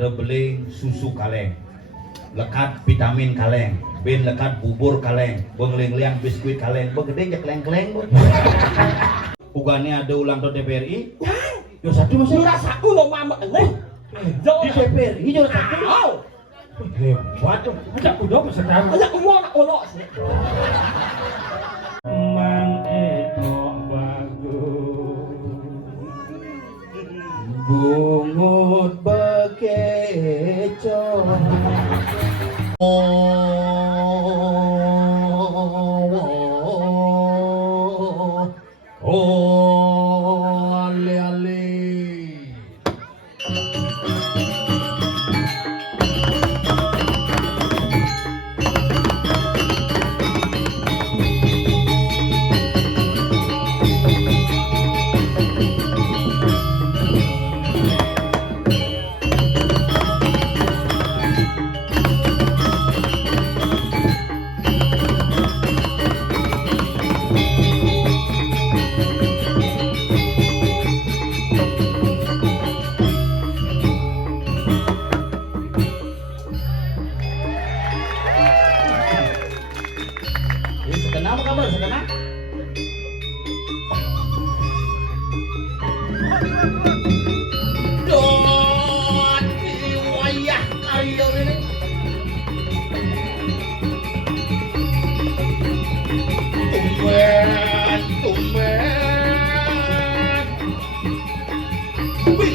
Are beling susu kaleng, lekat vitamin kaleng, ben lekat bubur kaleng, bengleng-leng biskuit kaleng, begede jak leng-leng. Ugane ada ulang tahun TPRI. Yo satu masih. Ora satu lo mama eneh. Di TPRI yo satu. Hebat tuh. Ada udah peserta. Ada umur nak olok sih. Man itu bagus bungut bekeco Ale. Kenapa kabar? Sekenap? Dot wayah karyo ini. Tumben. Wih.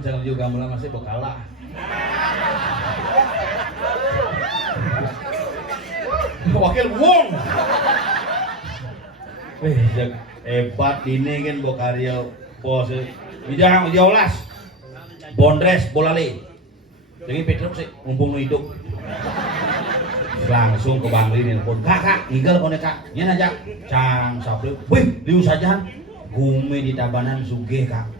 Jangan juga malah masih bekalah. Wakil wong. Hebat ini kan bokaryo bos. Bijang ulas. Bondres bolale. Jadi Petruk sih mumpung hidup. Langsung ke Bang Lini pun. Kak, ngigal kone kak. Nyen aja. Cang sabri. Wih, diu saja. Gume di Tabanan sugih kak.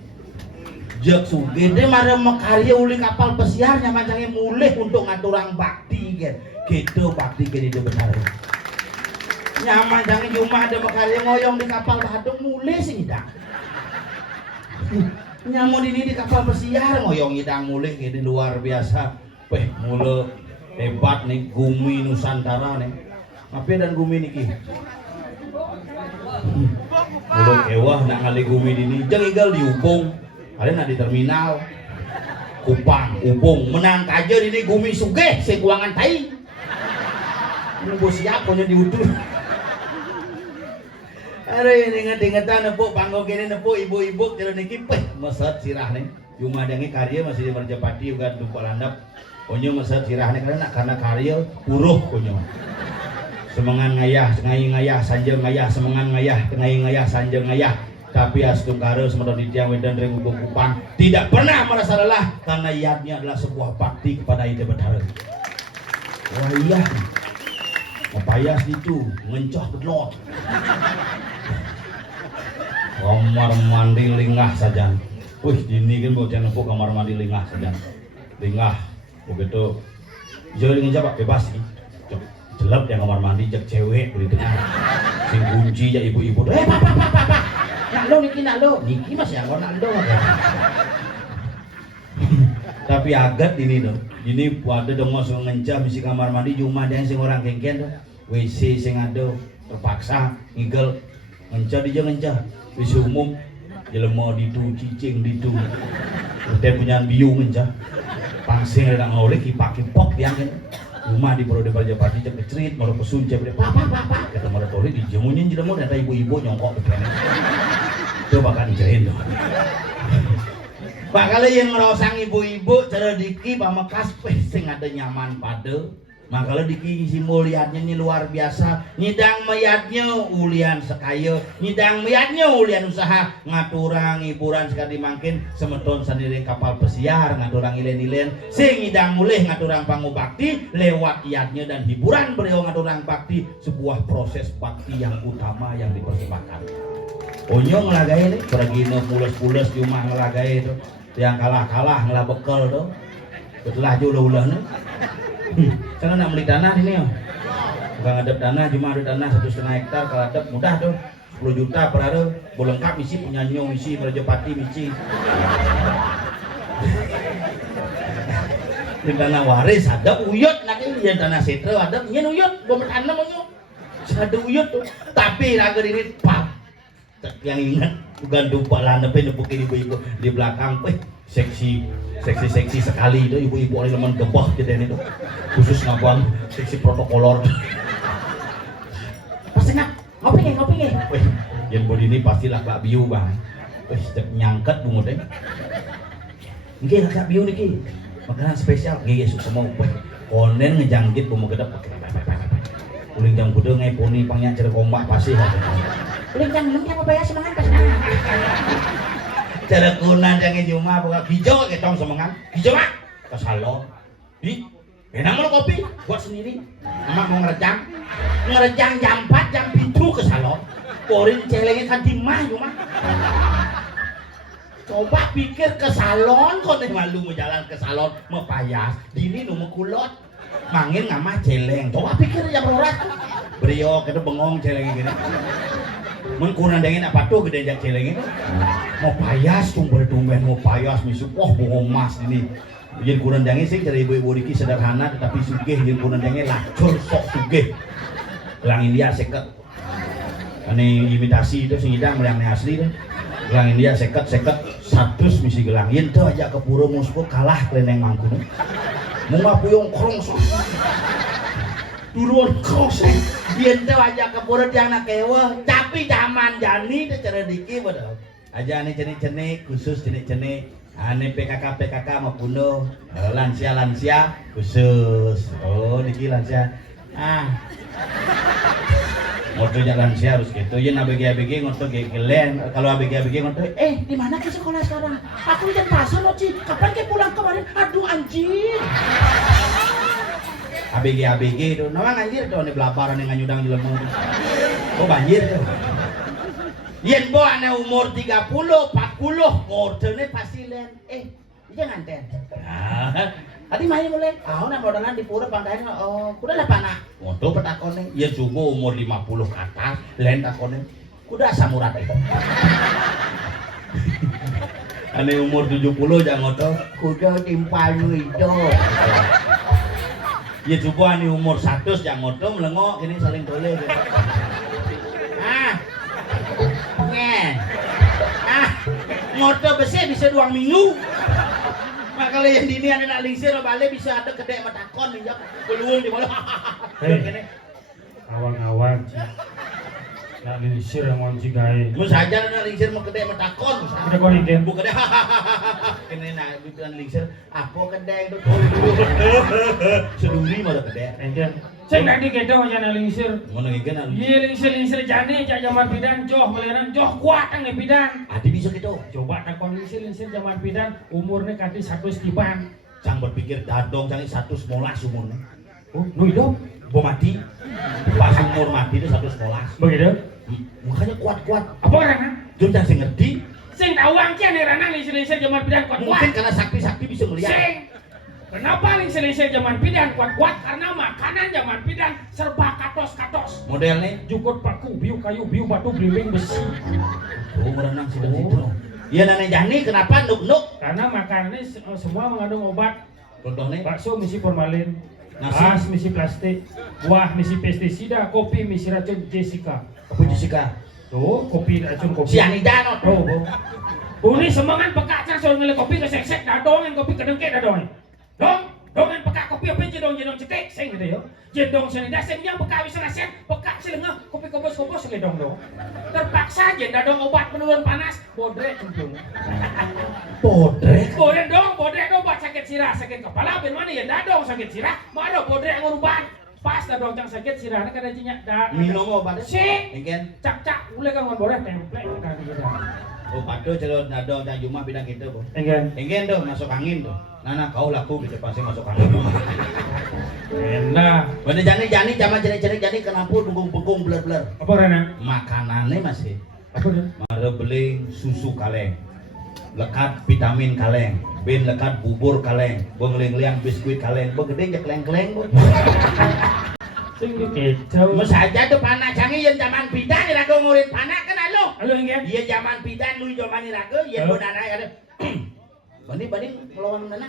Jek sugih deh mare mekarya uli kapal pesiarnya mancangnya mulih untuk ngaturang bakti kan gitu bakti kan itu benar nyaman jangan cuma ada mekarya ngoyong di kapal badung mulih sih dah nyamun ini di kapal pesiar ngoyong idang mulih gitu luar biasa weh mule hebat nih Gumi Nusantara nih apa dan Gumi niki mule ewah nak ngali Gumi ini jangan igal diubung kalian di terminal Kupang, Ubung, menang kajer ini Gumi sugih, si keuangan tai ini bos siap punya diutur ada ini ngeting-ngetan nepuk panggung kini nepuk ibu-ibu jalan niki peh meset sirah nih cuma dengi karya masih di Merjapati juga dupa landap punya meset sirah nih karena karya buruh punya semangan ngayah, sengai ngayah, sanjeng ngayah, semangan ngayah, tengai ngayah, sanjeng ngayah tapi Astungkara semedon di tiang Wedan Ring Ubung Kupang tidak pernah merasa lelah karena iadnya adalah sebuah bakti kepada Ide Betara. Wah iya, ngepayas itu ngencah bedlot. Kamar mandi lingah saja. Wih, ini kan bocah nepuk kamar mandi lingah saja. Lingah, begitu. Jadi ngejawab bebas nih. Jelek yang kamar mandi jak cewek beli tengah. Sing kunci ya ibu-ibu. Pak. Nak lo niki masih yang nak lo. Tapi agat ini dong. Ini ada dong masuk ngencah misi kamar mandi cuma ada yang sing orang kengken tuh. WC sing ada terpaksa ngigel ngencah di ngencah. WC umum jelema ditu cicing ditu. Udah punya biu ngencah. Pangsing ada ngoleh kipak-kipok diangin. Rumah di Pulau Merjapati cek kecerit malah pesun cek papa kata malah tori di jemunya jelema data ibu-ibu nyongkok begini. Coba kan dijahin tuh. Bakal yang ngerosang ibu-ibu cara diki pamekas sing ada nyaman pada Makanya diki simuliannya ini luar biasa. Nyidang mayatnya ulian sekaya, nyidang mayatnya ulian usaha ngaturang hiburan sekali mangkin semeton sendiri kapal pesiar ngaturang ilen-ilen sing nyidang mulih ngaturang pangubakti lewat iatnya dan hiburan beliau ngaturang bakti sebuah proses bakti yang utama yang dipersembahkan. Onyo ngelagai nih pergi pules-pules cuma ngelagai itu yang kalah-kalah ngelah bekal tuh setelah ulah-ulah nih. Karena nak beli tanah ini ya, bukan ada tanah cuma ada tanah 1,5 hektar kalau ada mudah tuh 10 juta per hari, bolengkap misi punya nyong misi Merjapati misi. Di tanah waris ada uyut nanti di tanah setre ada nyen uyut bom tanam nyong, ada uyut tuh. Tapi lagu ini pap yang ingat bukan lupa lah nepin nepuk ibu-ibu di belakang, seksi sekali itu ibu-ibu oleh teman gebah jadi itu khusus ngabang seksi protokolor pasti ngopi weh yang bodi ini pastilah Kak Biu bang weh nyangket bungut deh nggih Kak Biu niki makanan spesial nggih Yesus semua weh konen ngejanggit bumbu gedap uling jang kudu ngeponi pangnya cerek ombak pasti Uling jang lem apa ya semangat pas cara kunan jangan cuma bukan hijau ketong semangat hijau mak kesalon di enak lo kopi buat sendiri emak mau ngerejang jam 4 jam 7 ke salon korin celengnya kan di mah cuma coba pikir ke salon kok nih malu mau jalan ke salon mau payas dini nu mau kulot mangin ngamah celeng coba pikir yang rorat brio kita bengong celengnya gini mengkurandangin apa tuh gede jak celeng itu mau payas tumben mau payas misuk wah bohong emas ini yen kurandangin sih dari ibu-ibu diki sederhana tetapi sugih yen kurandangin lacur sok sugih gelang India seket ini imitasi itu sing idang yang asli tuh gelang India seket 100 misi gelang yen tuh aja ke pura musku kalah keleneng mangkun mau puyung krongsong duluan krongsong yen tuh aja ke pura tiang nak kewa tapi zaman jani itu cara diki betul aja ane cenik-cenik khusus cenik-cenik ane PKK maupun lansia khusus oh diki lansia motonya lansia harus gitu yen ABG ngotot gelen kalau ABG ngotot di mana ke sekolah sekarang aku di pasar loh Ci kapan ke pulang kemarin aduh anjing ABG itu, nawang anjir tuh ane belaparan yang nganyudang di lemur. Oh banjir tuh. Yen bo ane umur 30, 40, ngordene pasti len. Jangan ten. Tadi main mulai. Nak modelan di pura pangkain. Oh, kuda lah pana. Untuk petakone. Ya subuh umur 50 ke atas, len takone. Kuda samurat itu. Ane umur 70 jangan ngoto. Kuda timpal itu. Ya coba nih umur 100 yang ngoto melengok ini saling tole gitu. Ngoto besi bisa 2 minggu. Makanya yang dini ada nak lingsir balik bisa ada kedek matakon nih keluar di malah. Awang-awang nak lingsir yang mau cigai. Mus aja nak lingsir mau kedek matakon. Udah kau lihat? Bukan deh. Kene nak bikin lingsir apa kedek itu seduri malah kedek. Enten. Saya tadi kita macam nak lingsir. Mana ikan nak? Iya lingsir jani cak zaman bidan joh meleran joh kuat ang bidan. Adi bisa gitu. Coba nak kau lingsir zaman bidan umurnya kati 100 tiban. Cang berpikir dadong cang 119 umurnya. Oh, nu hidup? Bo mati. Pas umur mati itu 119. Begitu? Makanya kuat-kuat. Apa orangnya? Jom cang sing ngerti. Sing tawang kian nih ranang lingsir zaman bidan kuat-kuat. Mungkin karena sakti-sakti bisa melihat. Sing. Kenapa lingsir zaman bidan kuat-kuat? Karena makanan zaman bidan serba katos-katos. Modelnya Jukut paku, biu kayu, biu batu, belimbing besi. oh merenang sudah situ. Iya Nenek Jani kenapa nuk-nuk? Karena makanannya semua mengandung obat. Contohnya Bakso misi formalin, Nasi? beras misi plastik, buah misi pestisida, kopi misi racun Jessica. apa Jessica? Tuh, kopi racun kopi. Cyanida not. Oh. Ini semangat peka cara ngele kopi ke sek-sek dadongan kopi kedengke dadongan. Dongan peka kopi apa jedong cetek sing gitu ya. Jedong senida sing yang peka wis rasen, peka silengah kopi kobos-kobos ngedong dong. Terpaksa aja dadong obat penurun panas, bodrek cemplung. Podrek. Bodrek dong obat sakit sirah sakit kepala ben mana ya dadong sakit sirah mana bodrek nguruban pas dadong cang sakit sirah kada jinyak minum obat si ingin cak boleh kan boreh template kan gitu oh padu celon nadong cang Juma bidang gitu bu ingin tuh masuk angin tuh nana kau laku gitu pasti masuk angin enak bener jani zaman jani kenapa bengkung beler apa Rana makanannya masih apa dia mare beli susu kaleng lekat vitamin kaleng ben lekat bubur kaleng bengleng-leng biskuit kaleng begede jak leng-leng bu sing kecau mas aja tuh panak canggih yang zaman bidan irago ngurit panak kan alo ingin iya zaman bidan lu zaman irago iya bonana ada banding melawan mana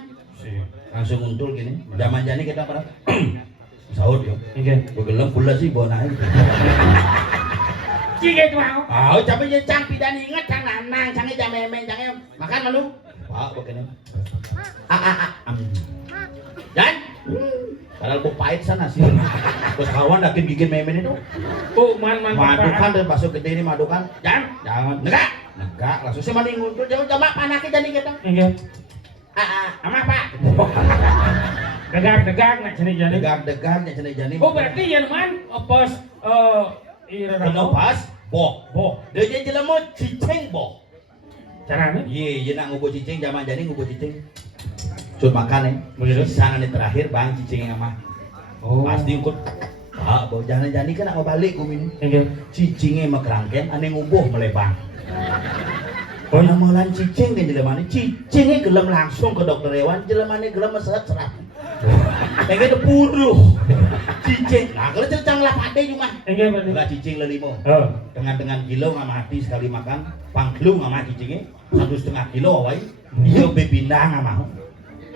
langsung untul gini zaman jani kita pada sahur yo ingin begelem pula sih bonai Cik itu mau. Oh, tapi je cang pidan ingat cang nanang, cange jam memeng, cange makan malu. Pak, begini. Dan padahal bu pahit sana sih. Terus kawan dakin gigit memen itu. Oh, madukan dan bakso gede ini madukan. Jangan. Negak. Langsung sih maning ngumpul. Jangan coba panaknya jadi kita. Enggak. Ama Pak. Degag nak cini jani. Degag nak cini jani. Oh, berarti yang man pas Kena pas, boh. Dia jelema cicing boh. Caranya? Iya, nak ngubur cicing zaman jadi ngubur cicing. Cut makan Begitu. Sana nih terakhir bang cicing yang mah. Oh. Pasti ikut. Boh jangan jadi kan aku balik kumin. Enggak. Cicingnya makerangken, ane ngubuh melebang. Oh, malan cicing kan jelemane, cicingnya gelem langsung ke dokter hewan, jelemane gelem serat. Kayak gitu puruh cicing. Nah kalau cerita lah pade cuma. Enggak berarti. Lah cicing lelimo. Oh. Dengan kilo nggak mati sekali makan. Pangklung nggak mati cicingnya. 1,5 kilo awai. Iya bebindang nggak mau.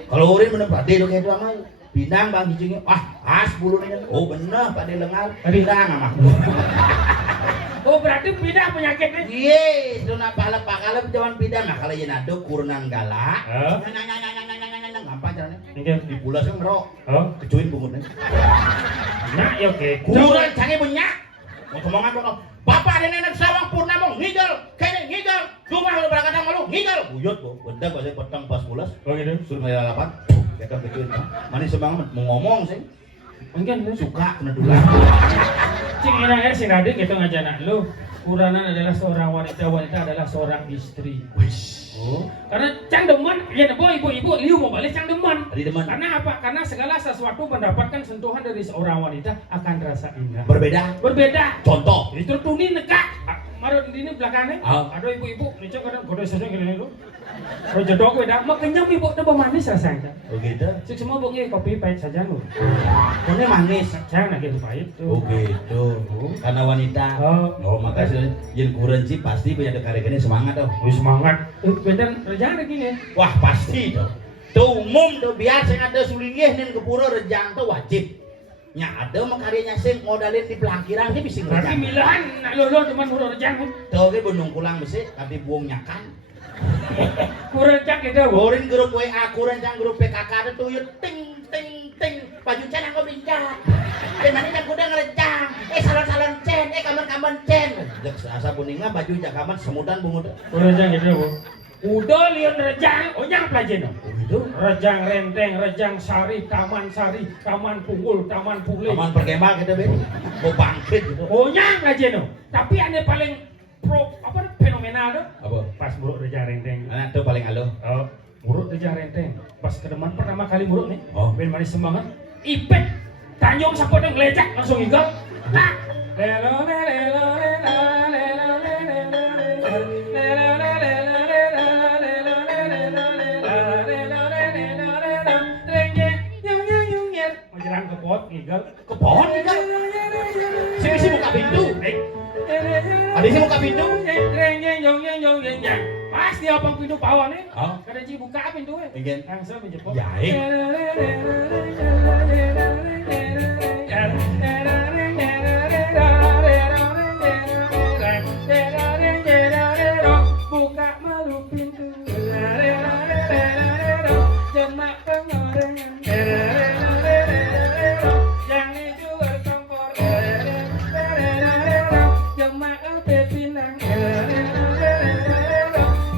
Kalau urin bener pade tuh kayak itu ama. Bindang bang cicingnya. Wah 10 nih. Oh bener pade lengar. Bindang nggak mau. Oh berarti pindah penyakitnya? Iya, itu napa kalau jaman pindah. Nah kalau yang ada kurunan galak. Gampang caranya. Enggak. Di pulas kan ngerok. Oh. Kecuin bungutnya. Nah, ya oke. Kurunan canggih banyak. Mau ngomongan kok. Bapak dan nenek sawang purnama ngigel, kene ngigel. Cuma lu berangkat sama lu ngigel. Buyut bu, bedak pas petang pas pulas. Oh gitu. Suruh melalapan. Ya kan kecuin. Manis semangat mau ngomong sih. Mungkin Suka kena dulang. Cing enak si Radik gitu ngajanak lu. Kuranan adalah seorang wanita adalah seorang istri. Wish. Oh, karena cang demen, ya ibu-ibu, liu mau balik cang demen. Tadi demen. Karena apa? Karena segala sesuatu mendapatkan sentuhan dari seorang wanita akan rasa indah. Berbeda. Contoh. Itu tuni negak. Maro di ini belakangnya. Ah. Ada ibu-ibu, nih kadang kode sesuatu gini lu. Kalau jodoh beda, mau kenyang ibu itu manis rasanya. Begitu. Sik semua bunyi kopi pahit saja lu. Ini manis. Jangan lagi pahit tuh. Oh gitu. Karena wanita. Oh. Makasih. Yen kurenci pasti punya dekarek semangat tuh. Wih semangat. Bener rejang lagi nih. Wah pasti tuh. Tuh umum tuh biar saya ada sulingih nih ke pura rejang tuh wajib. Nya ada mah karyanya sing modalin di pelangkiran dia bisa Berarti rejang. milahan nak lolo cuman huruf rejang. Tuh ke benung pulang besi tapi buang nyakan. Kurang cak gitu. Borin grup WA kurang cang grup PKK tuh yuk ting baju cen aku bincang. Mana yang kuda ngerejang. Salon cen, kamar cen. Jek asa puningna baju jakaman semutan bungut. Kurang cak gitu bu. Udah lihat rejang, onyang pelajaran. Itu Rejang renteng, rejang sari, taman punggul, taman pulih. aman perkemal gitu be. Mau bangkit gitu. Onyang aja no. Tapi ane paling fenomenal tuh. Apa? Pas buruk rejang renteng. Anak tuh paling alo. Oh, buruk rejang renteng. Pas ke depan pertama kali buruk nih. Oh. Ben manis semangat. Ipet Tanjung sapodong ngelecak langsung igap. Nah. Lelo lelo lelo lelo ke pot ngigel Ke pohon kan? Sini buka pintu. Ada sih buka pintu. Pas dia apa pintu pawon nih? Oh. Kada ji buka pintu eh. Ingin. Langsung menjepot. Ya, buka malu pintu. Jemak pengorengan. Yang dijual kompor. Jemak ape pinang.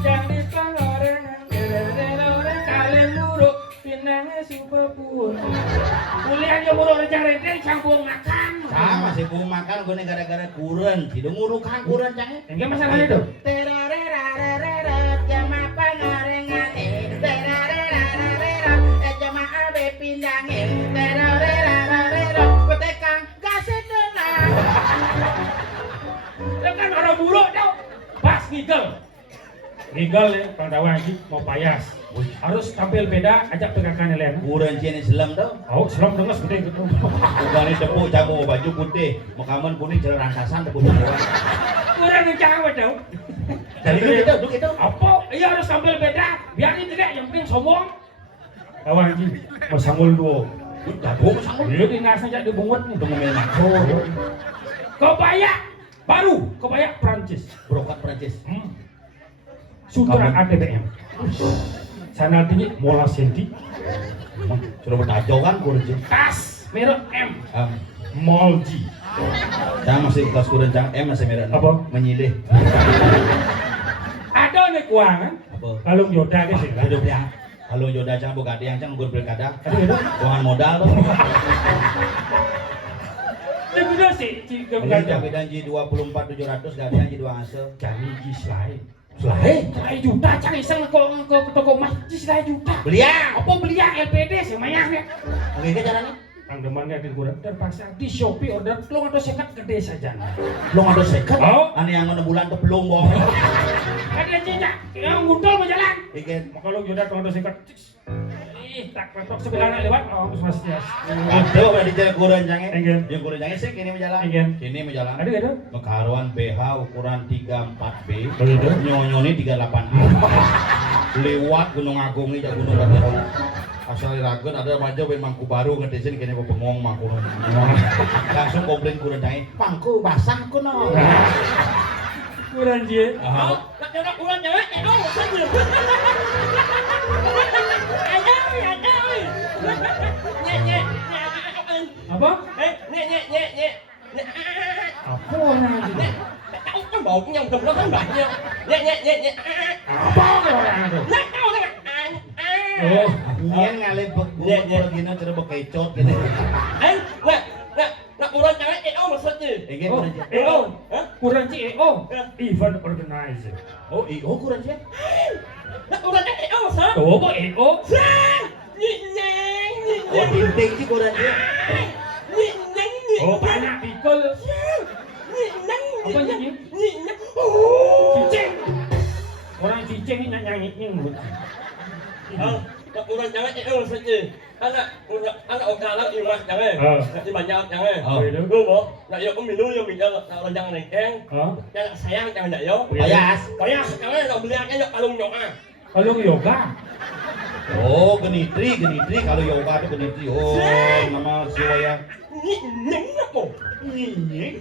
Yang di pengorengan. Kali muruk pinang. cang buang makan. Sama sih buang makan gue gara-gara kuren. Tidak ngurukan kuren cange. Yang masalahnya tuh. Terorerarereret jama pangarengan terorerarereret jama abe pindangin terorerarereret petekang gasih tenang. Ya kan orang buruk tau. Pas ngigel. Ngigel ya, Kang Dawanji mau payas. Harus tampil beda, ajak pegangan lain. Kuren cini selam tau. Oh, selam dengas gede gitu. Bukan ini tepuk jago baju putih. Makaman kuning jalan rangkasan tepuk jago. Kurang ngecawet tau. Jadi itu gitu. Apa? Iya harus tampil beda. Biarin tidak, yang penting sombong. Dawanji, mau sanggul dua. Jago sanggul. Dia tinggal saja dibungut nih. Tunggu makro. Kebaya baru, kebaya Prancis. Brokat Prancis. Sutra Kamu- ATBM. Sandal tinggi, mola senti. Sudah bertajau kan kuren cini. Tas merek M. Molji. Saya masih kelas kuren cang. Masih merah. Apa? Menyilih. Ada nih keuangan. Apa? Kalung Yoda ke sini. Hidup ya. Kalau jodoh cang buka yang cang gur pilkada. Aduh, aduh. Keuangan modal tuh. Ini udah sih, cikgu Ini ganda. tapi janji 24.700 gak ada janji 2 ase. Jangan gislai. Selai. Selai juta, cang iseng ke toko emas, gislai juta. Beliau. Apa beli yang LPD semayang ya? Oke ke caranya? Kang demannya di kurang terpaksa di Shopee order telung atau sekat gede saja. Belum ada second. Oh. Ane yang mana bulan tuh belum bohong. Ada cicak, yang ngudol mau jalan. Ikan. Maka lu Yoda telung atau sekat. Ih, tak petok sebelah anak lewat, oh terus pasti ya. Aduh udah dijalan kuren cangnya. Enggen. Yang kuren cangnya sih kini menjalan. Enggen. Kini menjalan. Aduh, aduh. Mekaruan BH ukuran 34B. Begitu. Nyonyoni 38A. Lewat Gunung Agung ini Gunung Baterong. Asal ragun ada maju ben Mangku Baru ngedesin kene bengong mangku. Langsung komplain kuren cangnya. Pangku basah kuno. Kurang dia. Ah. Nak ulang jangan saja. Apa? Nyek. Apa orang itu? Tahu kan bau nyong trong đó kan banyak. Nyek. Apa orang itu? Nak tahu tak? Oh, Nyen ngalih Nyek. begini cara bekecot gitu. Nak ulang jangan maksudnya. Enggen oh, kuren cangnya. EO. Kurang EO. Event organizer. Oh, iya kuren cangnya. Nak ulang jangan maksud. Tuh apa EO? Oh, tinting sih kuren cangnya. Oh, banyak pikul. Apa nyanyi? Cicing. Orang cicing ini nyanyi mulut. Nak ulang jangan maksudnya. Anak orang imas jangan. Nanti banyak jangan. Oh. Lu mau nak yo minum yo minum nak orang jangan nengkeng. Hah? Jangan sayang jangan nak yo. Ayas. Payah jangan nak beli aja yo kalung nyoa. Kalau yoga. Oh, genitri kalau yoga itu genitri. Oh, nama siwaya. Nyeng apa? Nyeng.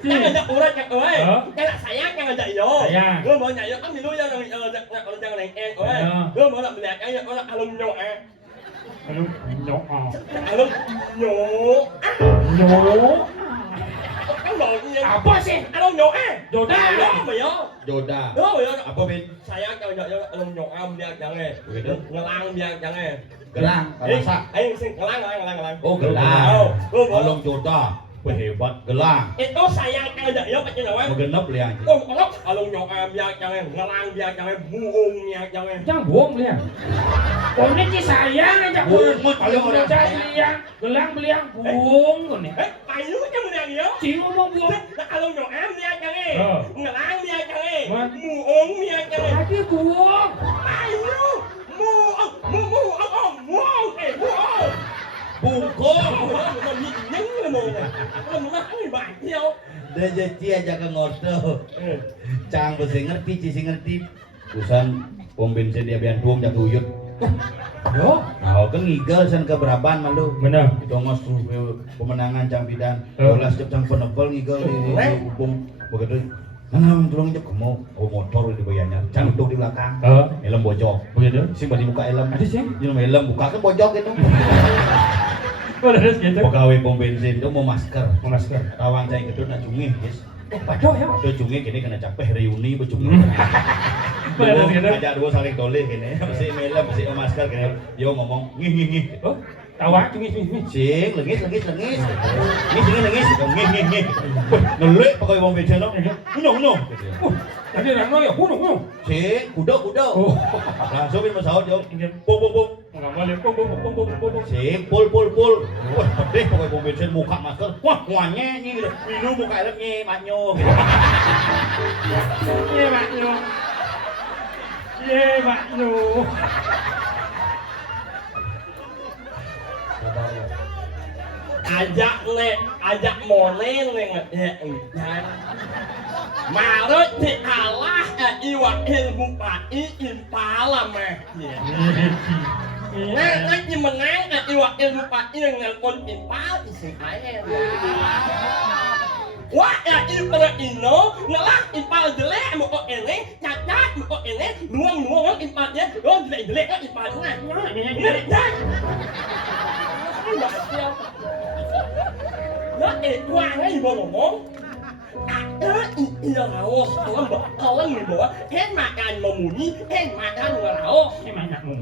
Jangan nak urat jak oi. Jangan sayang jangan nak yo. Sayang. Lu mau nak yo minum yo nak orang jangan nengkeng oi. Lu mau nak beli aja yo nak kalung nyoa. Kalau nyoa. Kalung nyoa. Nyoa. Kan mau nyeng. Apa sih? Kalung nyoa. Yoda. Yo mà yo. Joda. Yo yo. Apa Ben? Sayang jangan yo kalung nyoa beli jangan. Begitu. Ngelang beli jangan. Gerang, masak. Ayo sing ngelang. Oh, gelang. Oh, Kalung joda. Wah, hebat, gelang. Itu sayang jangan yo pakai nawa. Megenep liang. Oh, kalau nyoa biar jangan, ngelang biar jangan, buung biar jangan. Jangan bohong beliang. Oh ini sih sayang aja. Bungut, Kalau orang udah sayang. beliang, gelang beliang, buung nih. Payu aja mendang yo. Cing ngomong buung. Nah, kalau nyoa biar jangan, Oh. ngelang biar jangan, What? buung biar jangan. Tadi buung. Payu, buung. Bungkung. Dia jadi aja ke ngoto. Cang besi ngerti, cisi ngerti. Usan pom bensin dia biar tuang jaga uyut. Yo. Nah, kan ngigel san keberapaan malu. Benar. Dongos pemenangan cang bidan. Oh. Bolas cep cang penebel ngigel di hubung begitu. Nah, tolong cep kamu. Oh motor di bayarnya. Cang duduk di belakang. Helm bojok. Begitu. Si badi buka helm. Ada sih. Ini helm buka kan bojok itu. Terus gitu. Pegawai pom bensin itu mau masker. Masker. Tawang cang kedut nak cungih, guys. Padoh ya. Aduh cungih kini kena capek reuni becungih. Terus gitu. Ajak dua saling toleh kini. Mesti helm, mesti masker kini. Yo ngomong ngih. Oh. Tawa cungis. Sing lengis. Ngis. Wih, ngelik pakai wong bejen no. Unung. Tadi rano ya gunung. Sing kudo. Oh. Langsung min masaud yo. Pung. Enggak boleh pung. Sing pul. Wah, pedih pakai wong bejen muka masker. Wah, wanye gitu. Minum muka elek nye manyo gitu. Ye maknyo. Ajak molen ya encan. Marut di Allah iwak ilmu pai impala meh. Lagi menang iwak ilmu pai ngelpon impal ising ae. Wah ya impal ino ngalah impal jelek mau kok ini cacat mau kok ini nuang impalnya jelek impalnya. Nó qua cái gì bộ món rau kawan người bộ hết mà càng mà mùi hết mà càng người rau Cái mà nhặt mù.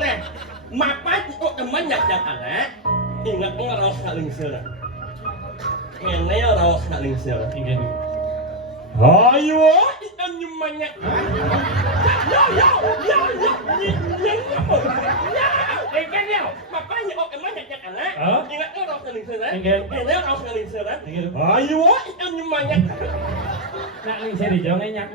nè mà bắt có mấy nhặt à ingat nggak rau saling sila ini rau saling sila ayo itu nyumanya Kan dia, makanya oke banyak ya kan? Ingat orang saling serang. Ingat orang saling serang. Ayo, itu nyumanya. Nak ling seri jangan nyak.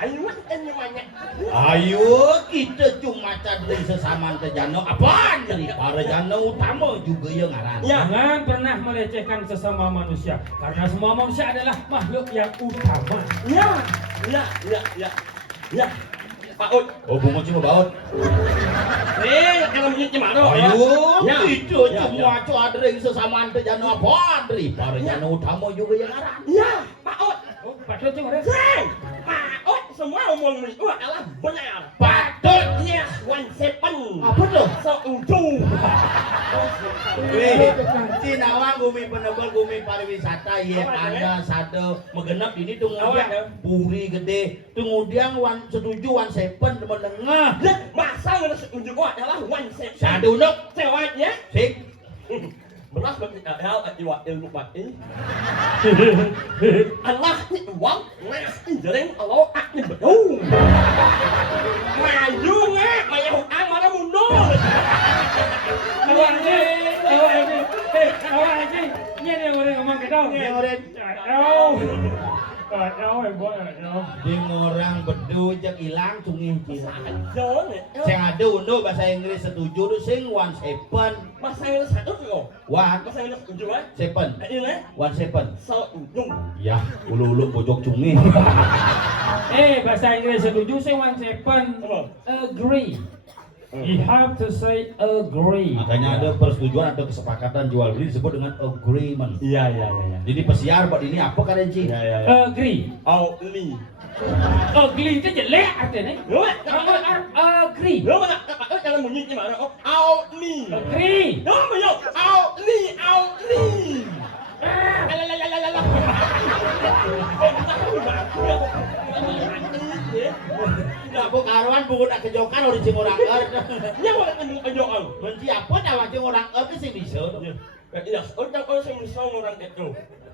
Ayo, itu nyumanya. Ayo kita cuma cari sesama tejano apaan jadi para jano utama juga yang ngaran. Jangan pernah melecehkan sesama manusia karena semua manusia adalah makhluk yang utama. Ya. Pak Ut. Oh, bunga cuma baut. Kalau begini gimana? Ayo, Ya. itu cuma cari sesama tejano apaan dari para jano utama juga yang ngaran. Ya, Pak Ut. Oh, patut tu orang. Pak Ut semua omong itu adalah benar. Patut. Yes, 17. Apa tuh? Seujung. Si Nawang gumi penebel gumi pariwisata ya Anda satu megenap ini tuh ngudiang puri gede tuh ngudiang wan setuju wan sepen menengah Masa nggak setuju adalah 17. satu nuk Ceweknya sik beras berarti hal iwa ilmu mati. Allah ni uang nasi jering kalau akni betul. Maju nggak, maya hutang mana mundur. Awak ni. Ni dia orang ngomong ke dong. yang orang ding orang bedu jak ilang cungih cilang Jauh ni. sing ada untuk bahasa Inggris setuju tuh sing one seven Masa yang satu tu. one Masa yang setuju kan? seven Ini one seven seujung. ya ulu pojok cungih Bahasa Inggris setuju saya 17 agree. You have to say agree. makanya ada persetujuan atau kesepakatan jual beli disebut dengan agreement. Iya. Jadi pesiar buat ini apa kalian Ci? Agree. Auli. Agree itu jelek artinya. Agree. Lo mana? Jangan bunyi gimana? Auli. Agree. Lo mana? Auli. Tidak bu karuan bu nak kejokan orang cing orang Yang mana kamu kejokan? benci apa dah cing orang itu sih bisa. Iya, orang yang misal orang itu.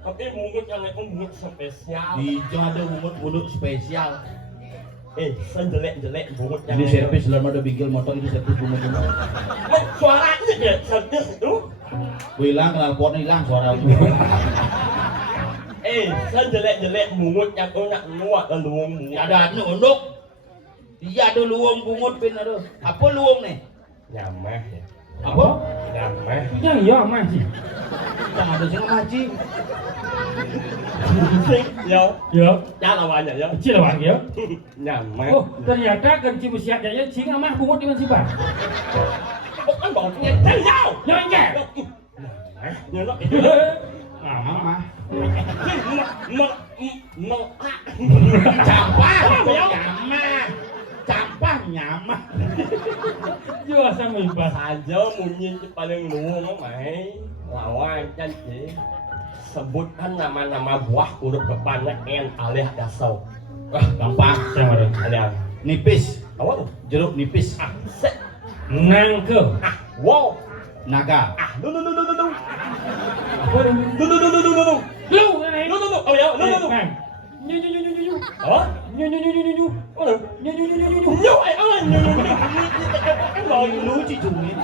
Tapi mungut yang itu mungut spesial. Hijau ada mulut spesial. Sejelek mungut yang Ini servis selama ada bingkil motor ini servis bunga. Suaranya ya, servis itu. Hilang knalpotnya hilang suara. Sejelek mungut yang itu nak nuat dan luang mungut. Ada unduk. Iya ada luang bungut pin ada. Apa luang nih? Nyamah ya. Apa? Nyamah. Yang ya masih. Jangan ada sing ngaji. Ya. Ya. Ya lawannya ya. Kecil bang ya. Nyamah. Oh ternyata kenci musiat jaya cing amah bungut di Mansibar. Kan baunya jauh. Yang enggak. Nyamah. Mama. Campah nyamah. Jual sama ibas. Saja munyi paling luang mai lawan cantik. Sebutkan nama-nama buah urut depannya en alih dasau. Wah, gampang. Yang mana? Alian Nipis. Apa tuh? Jeruk nipis. Ah, set. Nangke. Ah, wow. Naga. Ah, lu. Apa dong? Lu. Lu kan? Lu. Oh ya, lu. Nang. Nyu. Apa? Nyu. Apa tuh? Nyu. Nyu, nyu. Kan rồi. Lu cicungin.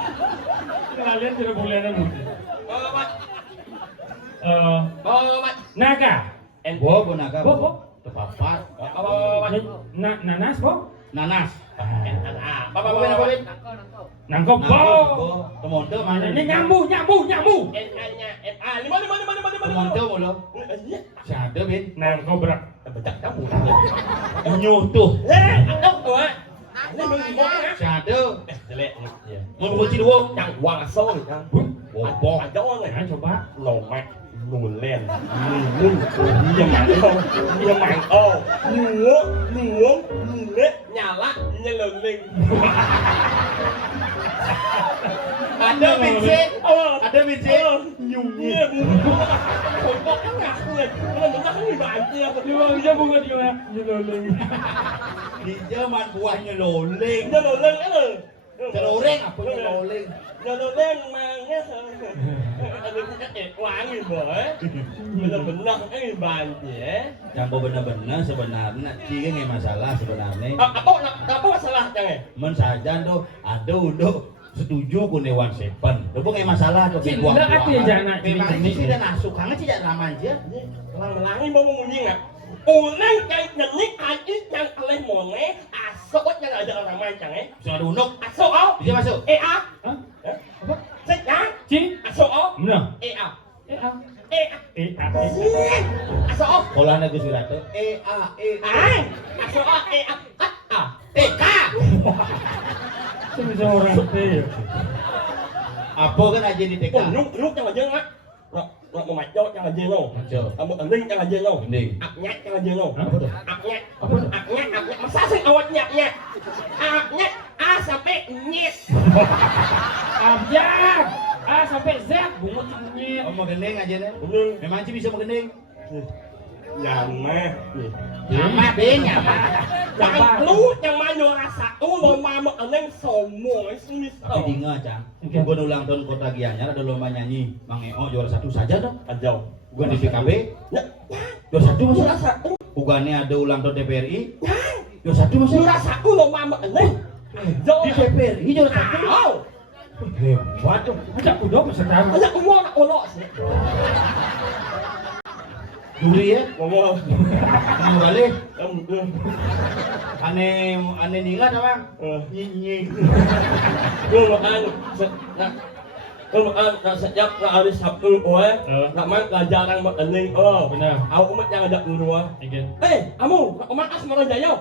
Kalian tidak boleh nemu. Apa? Naga. Bo naga. Bo. Tepapat. Apa? Nanas bo. Nanas. Apa? Nangkep bo. Temonte mana? Ini nyambu. Lima. Temonte mulu. Siapa bin? Nangkep berak. Becak kamu. Nyutuh. Đâu rồi? Ini mau á. Siapa? Jelek. Mau kunci dua. Chẳng quăng xô gì không? Bo. Anh chỗ này. Nah, coba. Lầu mạch. Nùn lên. Nùn. Nhiều mặn không? Nhiều mặn. Nuống. Nhà lạ. Nhà lần lên. Ada Vincent. Ada Vincent. Nhiều nhiên. Không có cái ngạc nhiên. Nó là cái bài kia. Dia bukan dia. Di zaman buahnya loling. Nhà lần lên á. Celoreng apa yang loling? Nhà lần lên mà nghe. Anh đừng có cách đẹp quá người bởi. Bây giờ mình nâng cái bài dễ. Jambo benar-benar sebenarnya ciga nggak masalah sebenarnya. Apa masalah jangan? Men saja tuh ada untuk setuju ku Dewan Sepen. Itu nggak masalah tuh. Cinta hati aja anak. Memang ini sih dan asuh kangen sih tidak lama aja. Lang-langi mau munyi nggak? Ulang kayak nyanyi aja yang kalian mau nge asok yang ada orang main jangan? Sudah ada unuk. Asok au? Bisa masuk. A? Hah? Apa? Sedang? Cing. Asok au? Benar. A? A. Asok au? Kalau anda Gus Wirato, A. Asok au? A. TK. Itu bisa orang teh. Apa kan aja di TK? Lúc cho là dân á. Nó một mạch cho là dân không? Macam. Một ẩn linh cho là dân không? Mending. Ạc nhát cho là dân không? Apa tuh? Ạc nhát. Masa sih awak nhát. Ạc nhát. A sampai nyet. Abjad. A sampai Z bungut nyet. Oh, mau gendeng aja nih. Bener. Memang sih bisa menggendeng. Nyama. Nyamat deh, nyamat. Jangan lu yang main rasa lu lo mama eng semua sini. Tapi dengar, Cang. Gua ulang tahun Kota Gianyar ada lomba nyanyi. Mang Eo juara 1 saja dong. Anjau. Gua di PKB Ya. juara 1 Lu masa. rasa Ugane ada ulang tahun TPRI juara 1 lu masa. rasa lu lo mama eng. Di TPRI juara 1. Tahu. Hebat tuh. Ajak udah peserta. Aja umur nak olok sih. Duri ya. Ngomong. Ini balik. Em. Aneh ningat apa? Nying. Lu nak sejak nak hari Sabtu nak main pelajaran mak ening Benar. Aku mak jangan ada guru Again. kamu nak main Asmara Jaya.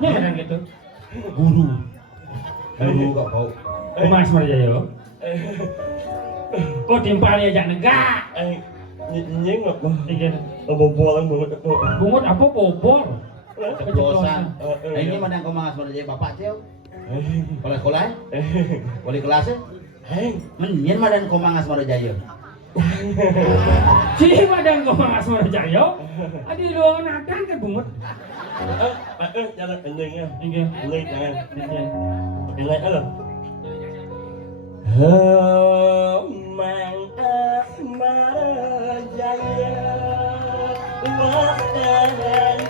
Ini kan gitu. Guru. Guru gak kau. Mas Marjayo. Kok timpalnya ajak negak. Nying ngap. Again. Bobolan banget. Bungut apa bobol? Keceplosan. Nah, ini mana kau mas menjadi bapak cel? Kalau sekolah? Wali kelasnya? Menyen madan kau mangas Marajaya. Si madang kau Mas Marjayo. Adi ruangan akan ke bungut. Jangan ening ya. Again. Ening jangan. Again. Ening apa? Mang Asmara Jaya Wastahan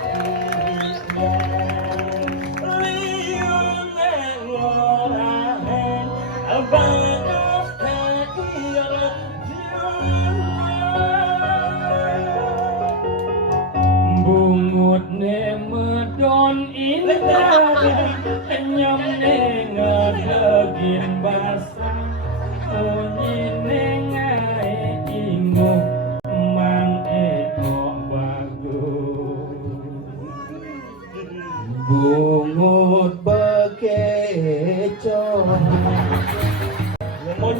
Liunan Ngorahan Abadas Takira Bungut ne medon indah Enyam ne ngedegin basah Onyi ne ngae ingu Mang eko bagus Bungut bekeco. Mau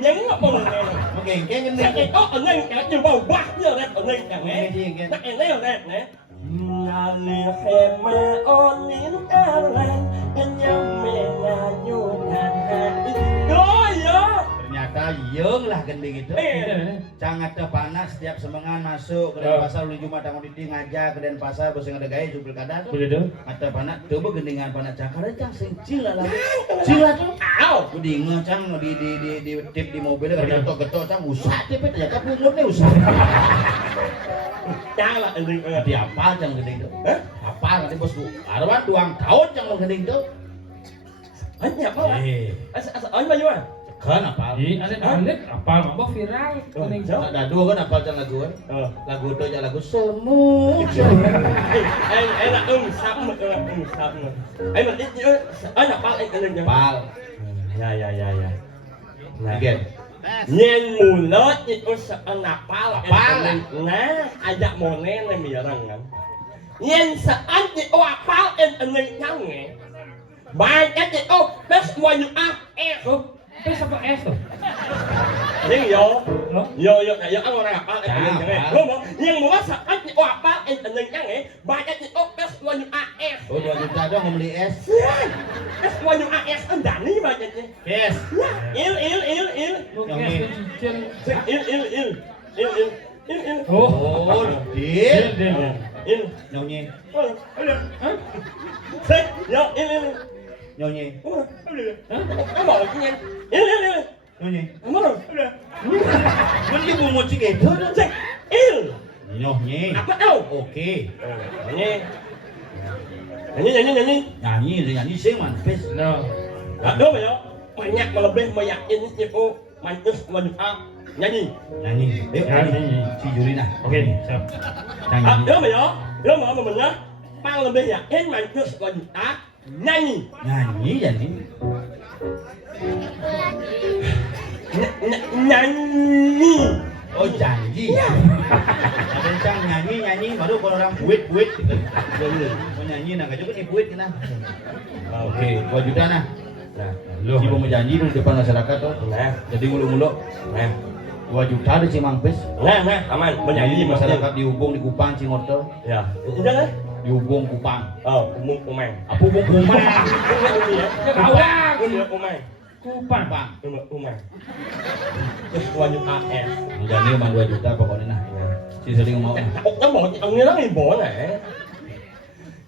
nhấn vào con này. Oke, kayak gini. Cái có ở đây cả chiều bầu bát như đây ở đây cả nghe. Oke. Chắc em lấy ở đây nè. Nhà lì hè mà on nín ta lan, anh nhắm mẹ là nhu thàn hạt. Rồi á. Ternyata Sayang lah gending itu. Eh. Cangat teh panas setiap semengan masuk ke Denpasar ulu Jumat tanggung didi ngajak ke Denpasar bos ngada gaya supil kadar. Begitu. Mata panas teu be gendingan panas cangkara cang sing cila lah. Cila tuh. Au. Kudu inget cang di tip di mobil kan getok-getok cang usah tip ya ka pungut nih usah. Cang lah ending. Di apa cang gending tuh? Hah? Apa nanti bos ku? Arwan 2 tahun cang lo gending tuh. Anya apa? Asa anya mah. Kan apa? Ih, alit apal mah viral. Kuning jauh. Ada dua kan apal cang lagu kan? Oh. Lagu itu aja lagu semut. Enak sap sap. Ai mà ít nhớ anya pal anh ending. Apal. Ya. Nah. Again. Nyen mulut itu seanak pal. Apal. Nah, ajak monen na mirang kan. Nyen saan itu apal ending nyange. Banyak itu bes wanyu Oh, itu apa es tuh? Nhưng yo Hả? yo ang orang apal ending nyange. Lo mo nhưng mo saan itu apal ending nyange. Banyak itu bes wanyu AS. Oh 2 juta dong mau beli es. Bes wanyu AS andani banyaknya. Yes. Il. Il. Oh, Deal. dia. Il. Nyonya. Hah? Say, yo, il. Nyonya. Kamu mau ini? Il. Nyonya. Kamu mau? Kan dia mau moci gitu. Say, il. Nyonya. Apa tahu? Oke. Nyanyi sih man. Pes. No. Aduh, yo. Banyak melebih meyakin itu mantus wanita nyanyi. Nyanyi. Ayo nyanyi. Si Jurina. Oke, siap. Nyanyi. Aduh, yo. Lo mau benar? Pang lebih yakin mantus wanita nyanyi. Nyanyi. Nyanyi. Oh janji. Ada cang nyanyi baru kalau orang buit gitu. Mau nyanyi nah juga nih buit kena. Oke, 2 juta nah. Nah, lu mau janji di depan masyarakat tuh. Nah, Jadi mulu-mulu. nah. 2 juta di Cimangpes. Nah, aman. Menyanyi Menyanyi masyarakat dihubung di Kupang Cimortel. Ya. Udah kan? Dihubung Kupang. Oh, kumang. Apa hubung Kupang? Kawang. Kupang. Kumang. Terus wajib AS. Jadi emang 2 juta pokoknya nah. Si sering mau. Nó bỏ ông nghe nói bỏ này.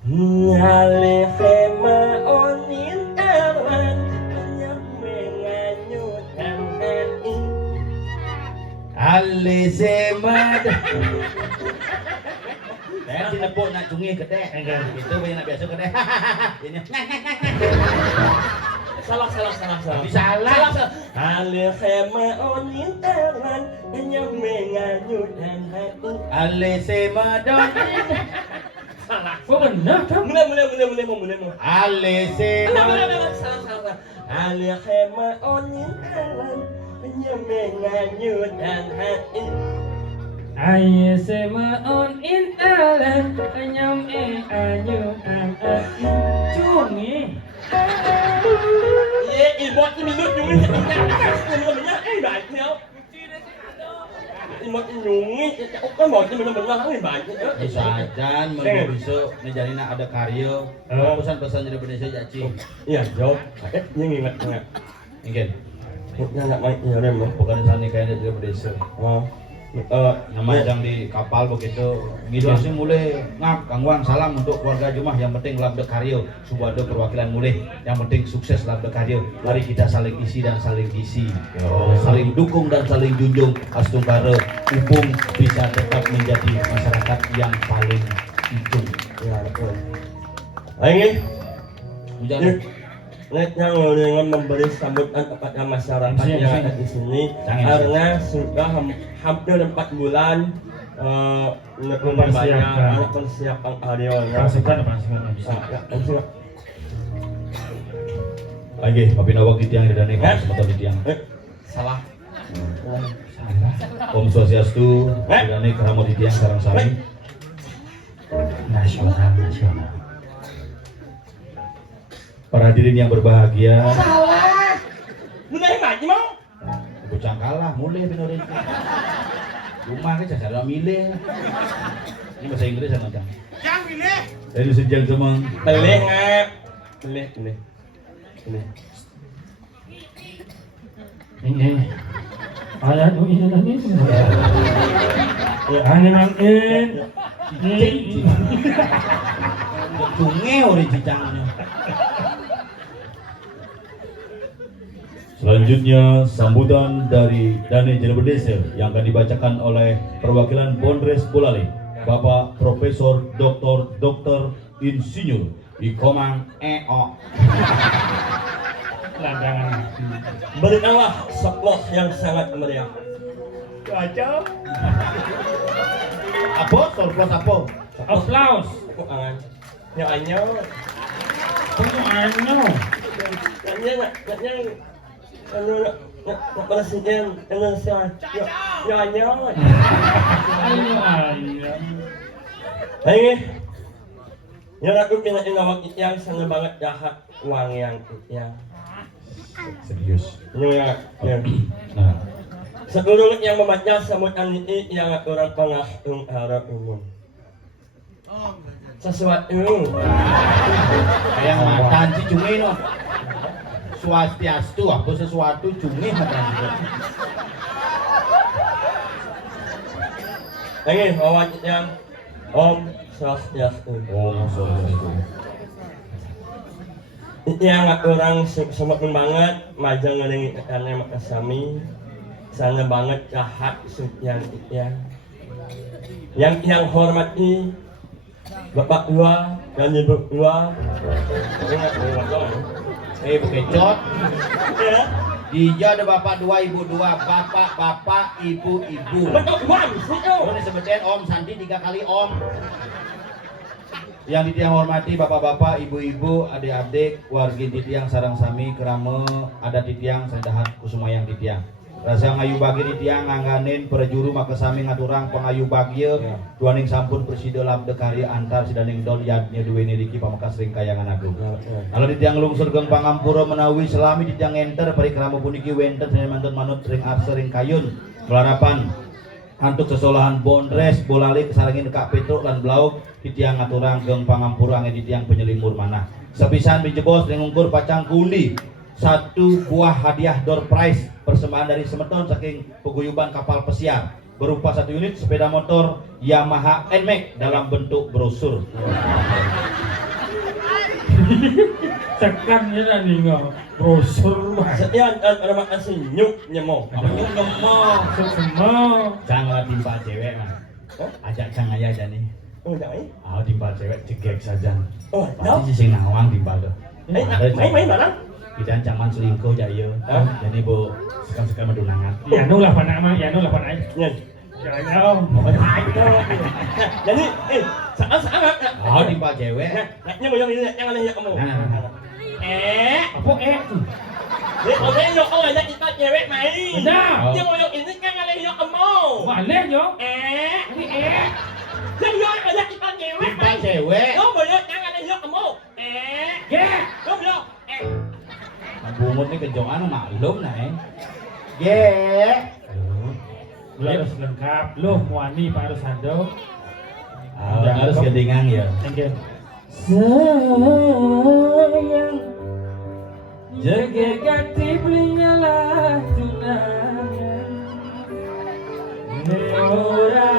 Nyale khema onin awan nyam menganyut hati. Alisemad. Saya tinepuk nak cungi gede. Itu banyak nak biasa gede. Ini. Salah. Salah. Ale khema onin awan nyam menganyut hati. Alisemad. Salah. Oh benar kan? Mulai. Alisemad. Salah. Ale khema onin awan nyam menganyut hati. Aye sema on in alam anyam anyu cungi. Ye, ibot ni minut yung baik ni ako. Ibot nyungi, kan mau ni benar-benar ni baik. Sajan besok ngejalin ada karya. Pesan-pesan dari Indonesia Jaci. Iya, jawab. Ini ingat. Mungkin. Nak main ya rem. Bukan sana kayaknya dari Indonesia. Oh. Nama yang di kapal begitu gitu sih mulai ngap kangwang salam untuk keluarga Jumah yang penting labda karyo subado perwakilan mulai yang penting sukses labda karyo mari kita saling isi dan saling isi saling dukung dan saling junjung astungkara upung bisa tetap menjadi masyarakat yang paling hijau Ya, betul. Lagi Hujan. yang memberi sambutan kepada masyarakat yang ada di sini karena sudah hampir 4 bulan persiapan karyawan. Pasukan bisa. Lagi, papi nawak di tiang dan nekong semata di tiang. Salah. Om Swastiastu, dan keramo di tiang sarang sami. Nasional. Para hadirin yang berbahagia. Salah. Benar mati mau? Bocah kalah, mulai bener itu. Rumah ke cara milih. Ini bahasa Inggris sama Cang. Jangan pilih. Dari sejak teman. Pilih ngap. Pilih. Ini Ayah nu ini nani. Ane mangin. Tunge ori cicangnya. Selanjutnya sambutan dari Dani Jelebedese yang akan dibacakan oleh perwakilan Polres Bulali, Bapak Profesor Dr. Insinyur Ikomang EO. Landangan. Berikanlah seplot yang sangat meriah. Aja. Apa? Surplus apa? Aplaus. Aku angan. Ya anyo. Ano? Kanya Presiden Indonesia. Ya anyo. Ayo ayo. Ini. Yang aku pinag-inawag yang sana banget jahat uang yang yang. Serius. Ya. Nah, Seluruh yang membaca sambutan ini yang orang pengahung harap umum. Sesuatu yang matan si cumi no. Swastiastu apa sesuatu cumi matan. ini bawa yang Om Swastiastu. Yang orang semakin banget majang ngedengi karena makasami sana banget jahat yang hormati Bapak dua dan Ibu dua. Bekecot. Ya. Dija ada bapak dua, ibu dua, bapak, ibu. Betul Bang, Lo disebutin Om Santi 3 kali Om. Yang ditiang hormati bapak-bapak, ibu-ibu, adik-adik, wargi titiang sarang sami kerama ada titiang sandahat kusumayang titiang. Rasa ngayu bagi titiang ngangganin perjuru maka sami ngaturang pengayu bagia duaning sampun presida labde karya antar sidaning dol yadnya duweni riki pamakas ring kayangan agung. Kalau titiang lungsur geng pangampura menawi selami titiang enter pari kerama puniki wenter mantun manut ring arsa ring kayun melarapan antuk sesolahan Bondres bolali kesarangin Kak Petruk lan Blauk titiang ngaturang geng pangampura angin titiang penyelimur manah sepisan bijebos ring ungkur pacang kundi 1 buah hadiah door prize persembahan dari Semeton saking paguyuban kapal pesiar berupa 1 unit sepeda motor Yamaha NMAX dalam bentuk brosur. Tekan ya nih nggak brosur mah. Sekian dan terima kasih nyuk nyemo. Apa nyuk nyemo? Semua. Jangan timpa cewek mah. Ajak cang aya aja nih. Oh, dai. Ah timpa cewek cegek saja. Oh, Pasti sing nawang timpal tuh. main barang. Kita caman selingkuh ya iya. Jadi bu sekam-sekam medunangan. Ya nu lah panak mah, ya nu lah panak. Nyen. Jangan. Jadi, sangat. Oh timpa cewek. Naknya mau yang ini yang aneh ya kamu. Apa Dia oleh yo oleh dak kita cewek main. Ada. Dia mau yang ini kan aneh yo kamu. Maleh yo. Ini Dia yo ada kita cewek Timpa main. cewek. Yo mau yang aneh yo kamu. Ge. Yo yo. Bungut nih kejongan maklum nah Ye. Harus lengkap. Loh, muani Pak Rusando. Harus gedingan ya. Thank you. Sayang jaga gati belinya lah tunangan. Ora